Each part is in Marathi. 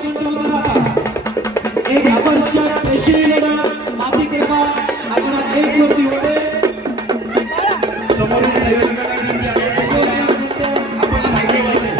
सेकंद होता आता एक आकर्षक रेषीय लढत माती क्रमांक आकडा एक वरती होते समोरील आयोजकांना विनंती आहे तो या नृत्य आपल्याला माहिती पाहिजे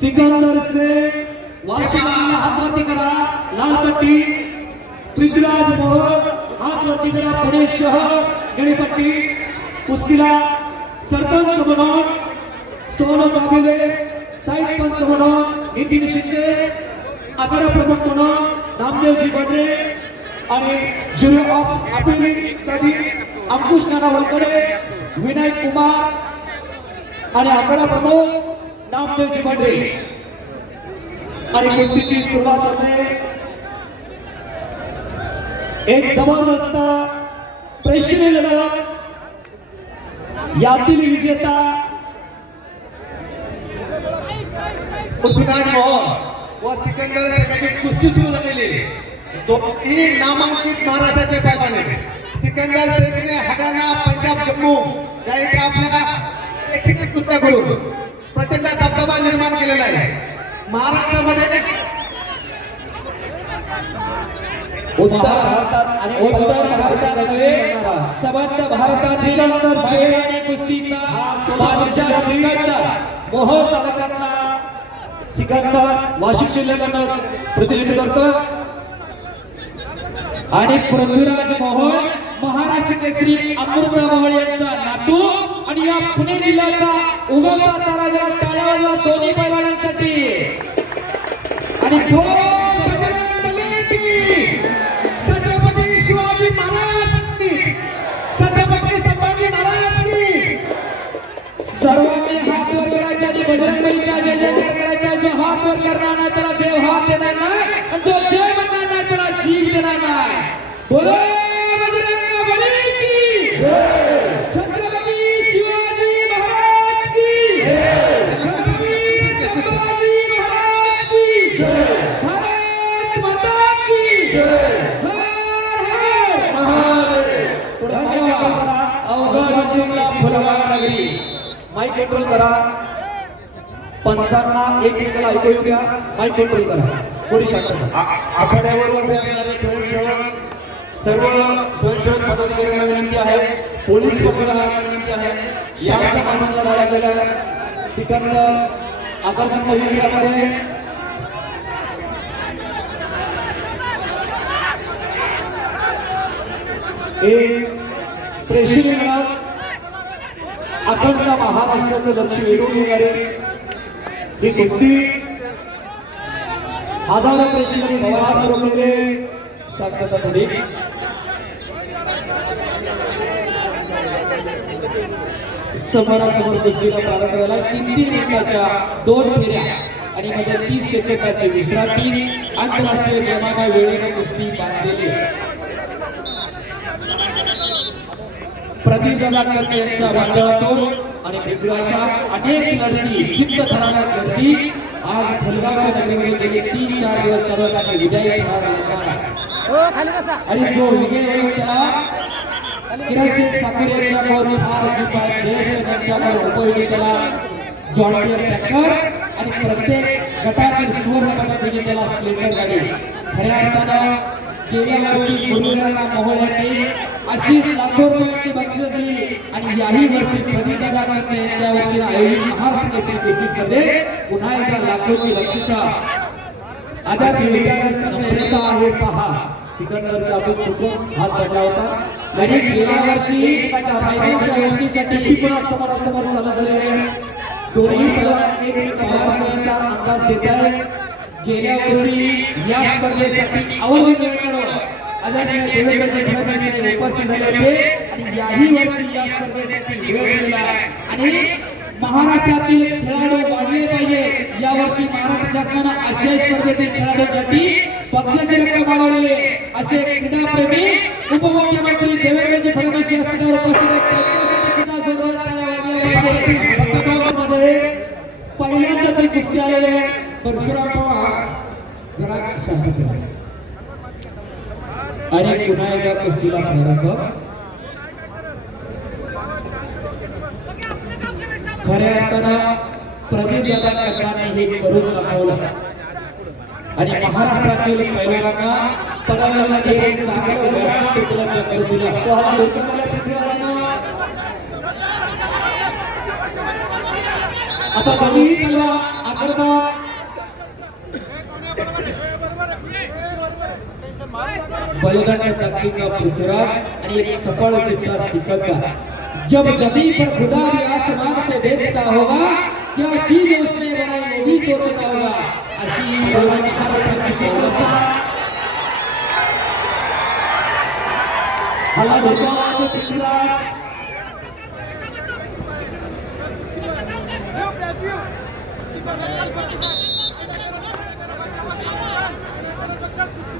सिकंदर से वाशिम हाथ वरती करा लाल पट्टी पृथ्वीराज मोहन हात वरती करा पुणे शहर निळी पट्टी कुस्तीला सरपंच म्हणून सोनू काबिले साईड पंच म्हणून नितीन शिंदे आखाडा प्रमुख म्हणून नामदेवजी बडरे आणि ज्युरी ऑफ अपिलिंगसाठी अंकुश नाना वलकडे विनायक कुमार आणि आखाडा प्रमुख नामदेवजी बडरे आणि कुस्तीची सुरुवात होते. एक जबरदस्त प्रेक्षणीय लढा यातील विजेता पृथ्वीराज मोहन व सिकंदर कुस्ती सुरू झालेली दोन्ही नामांकित महाराष्ट्राच्या पैलवान सिकंदर शेखने हरियाणा पंजाब जम्मू या इथे आपल्याला प्रेक्षणीय कुस्त्या करून प्रचंड दबदबा निर्माण केलेला आहे. महाराष्ट्रामध्ये उत्तर भारतात आणि उत्तर भारताचे सबंध भारतातील बैलगाडी कुस्तीचा बादशाह सिकंदर मोहोळ तालुक्यातला सिकंदर वाशिम जिल्ह्याकडनं प्रतिनिधित्व करतो. आणि पृथ्वीराज मोहोळ महाराष्ट्र केसरी अमृता मोहोळ यांचा नातू. आणि या पुणे जिल्ह्याचा उगवता तारा जरा टाळ्या वाजवा दोन्ही पैलवानांसाठी आणि सर्वांनी हात वर करायचा बजरंग बलीचा जय जयकार करायचा जो हात वर करणार नाही त्याला देव हात देणार नाही आणि जो जय म्हणणार नाही त्याला जीव देणार नाही. बोलो? माईक कंट्रोल करा. पंचांना एक मिनिटाला ऐकू येऊ द्या माईक कंट्रोल करा. कोणी शांत आखाड्यावर उभे असणारे स्वयंसेवक सर्व स्वयंसेवक पदाधिकाऱ्यांना विनंती आहे. पोलीस पदाधिकाऱ्यांना विनंती आहे. या समाजाला लागलेल्या सिकंदर आकर्षण विभागामध्ये एक प्रेक्षणीय अखंड महाराष्ट्राचं लक्ष वेधून येणारे ही कुस्ती हजारो प्रेक्षकांनी भवनात रोखलेले शांतता समोरासमोर कुस्तीला प्रारंभ झाला. तीन तीन मिनिटाच्या? दोन फेऱ्या. आणि मध्ये तीस सेकंदाची विश्रांती. आंतरराष्ट्रीय नियमाने वेळेने कुस्ती बांधलेली आहे प्रदीप जमाकर यांच्या मंडळातून आणि विग्रहाच्या अनेक लढती चित्त धरणाऱ्या लढती आज फुलगाव नगरीमध्ये गेले तीन चार दिवस चालत आणि विजयी आहे. आणि जो विजय त्याला ठाकूर उपयोगी केला. ट्रॅक्टर आणि प्रत्येक गटातील सुवर्ण पदक विजेत्याला स्प्लेंडर गाडी. खऱ्या अर्थानं गेल्या वर्षी गुरुवाराला मोहोळ यांनी अशीच लाखो रुपयांची बक्षीस दिली. आणि याही वर्षी प्रदीप दादा यांच्या आयोजित महाराष्ट्र पुन्हा एकदा लाखोची बक्षिसा. आता यांचा आहे पहा. सिकंदरचा आपण चुकून हात धरला आणि गेल्या वर्षी फायद्याच्या पुन्हा समोरासमोर चालत दोन्ही सर्वांनी अंदाज देत आहेत गेल्या वर्षी या स्पर्धेसाठी अवघड आदरणीय फडणवीस उपस्थित झाले होते. आणि याही वर्षी या स्पर्धेसाठी आणि महाराष्ट्रातील खेळाडू वाढले पाहिजे. यावर्षी महाराष्ट्र शासनानं आशियाई स्पर्धेतील खेळाडूंसाठी पक्षाचे रक्कम वाढवलेले असे क्रीडाप्रेमी उपमुख्यमंत्री देवेंद्रजी फडणवीस यांच्यावर उपस्थित पहिल्यांदा ते कुस्ती आलेले परशुराम पवार जरा शांत आणि पुन्हा एकदा कुस्तीला प्रारंभ खऱ्या अर्थानं प्रदीप दादा कटकाने हे करून दाखवलं. आणि महाराष्ट्रातील पैलवानांना पदकाला चांगलं उपलब्ध करून दिलं. आता दोन्ही पैलवान बलिदान टैक्सी का पृथ्वीराज और एक कपड़ चिट्टा का जब जमीन पर खुदा भी आसमान से देखता होगा क्या चीज उसने बनाई वो भी सोचता होगा अशी बलिदान टैक्सी सिकंदर हला धोका पृथ्वीराज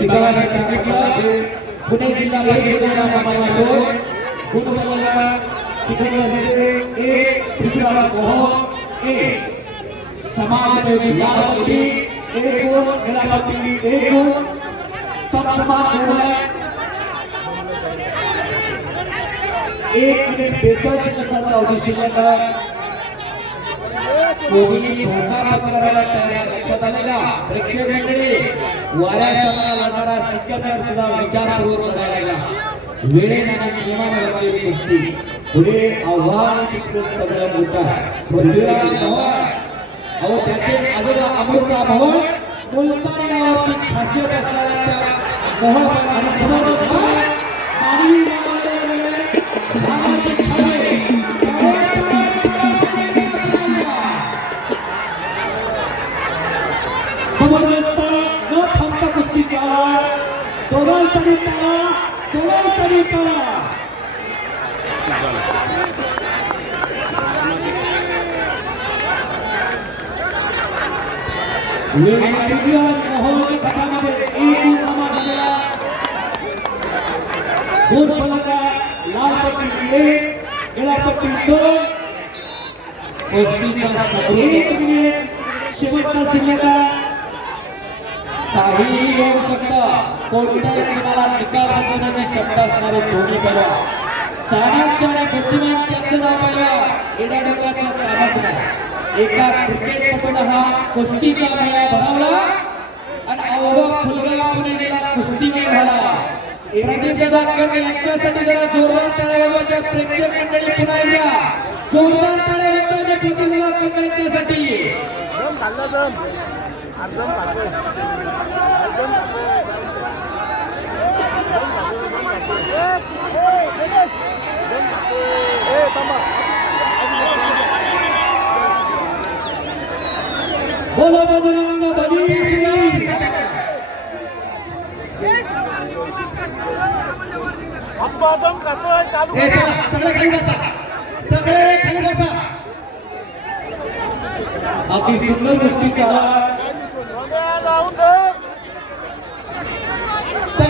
शिकायला सांगितलं पुणे जिल्हा परिषदेच्या माध्यमातून गुणवत्ता शिकवण्याचे एक पृथ्वीराज मोह एक समाजसेवी गावापती एक गुण गणापती एक समान गुण एक मिनिट बेचाळीस सेकंदाचा अवधी शिल्लक कोणी धोका पत्करायला लक्षात आलेला प्रेक्षक मंडळी वाऱ्याचा लढणारा सिकंदर सुद्धा विचारपूर्वक बघायला वेळेने आणि नियमाने रचलेली कुस्ती पुढे आव्हान तिकडून सगळं मोठं आहे पृथ्वीराज मोहोळ अहो त्याचे आजोबा अमृता मोहोळ मुलतानी नावाची खासियत असणाऱ्या त्या मोहोळ आणि समोरच मोहोळ, मानवी मानवाचे दोघांसाठी करा दोघांसाठी करा वेगवेगळ्या मोहोळच्या गटामध्ये एक गुण जमा झालेला दोन फलंदा लाल पट्टी एक निळा पट्टी दोन कुस्तीचा एक मिनिट शेवटचा शिल्लक आहे. काही होऊ शकतं. कोणत्याही तुम्हाला निकाल बदलण्याची शब्द असणारे दोन्ही करा. चाणक्य बुद्धिमान त्यांचं नाव पाहिलं. एका डोक्याचं कामच नाही. एका क्रिकेटपटून हा कुस्तीचा मेळा भरवला आणि अवघा फुलगा पुणे गेला कुस्ती मेळ झाला. यांच्यासाठी जरा जोरदार प्रेक्षक मंडळी पुन्हा एकदा. जोरदार दादा यांच्यासाठी दम बोलो बजरंग बली की आंबा दम चालू सगळे खाली बसा सगळे खाली बसा अति सुंदर लावून दे सगळ्यांनी खाली बसा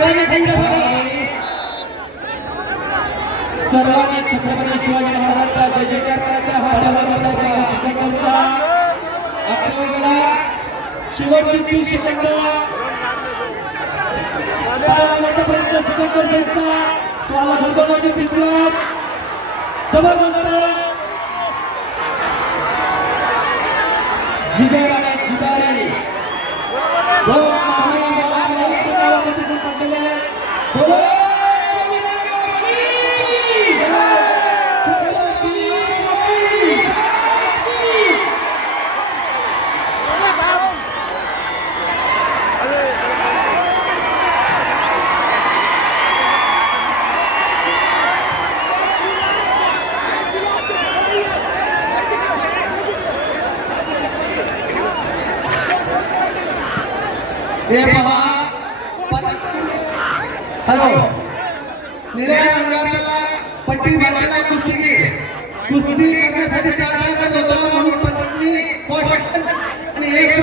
सर्वांनी छत्रपती शिवाजी महाराजांचा जय जयकार करायचा. हा आढावा आपल्याला शेवटची तीस सेकंद. पर्यंत द्यायचा पिंपळात. जबरदस्त आहेत. हॅलो. निळ्या पट्टी बांधायला कुस्ती कुस्ती करण्यासाठी आणि एक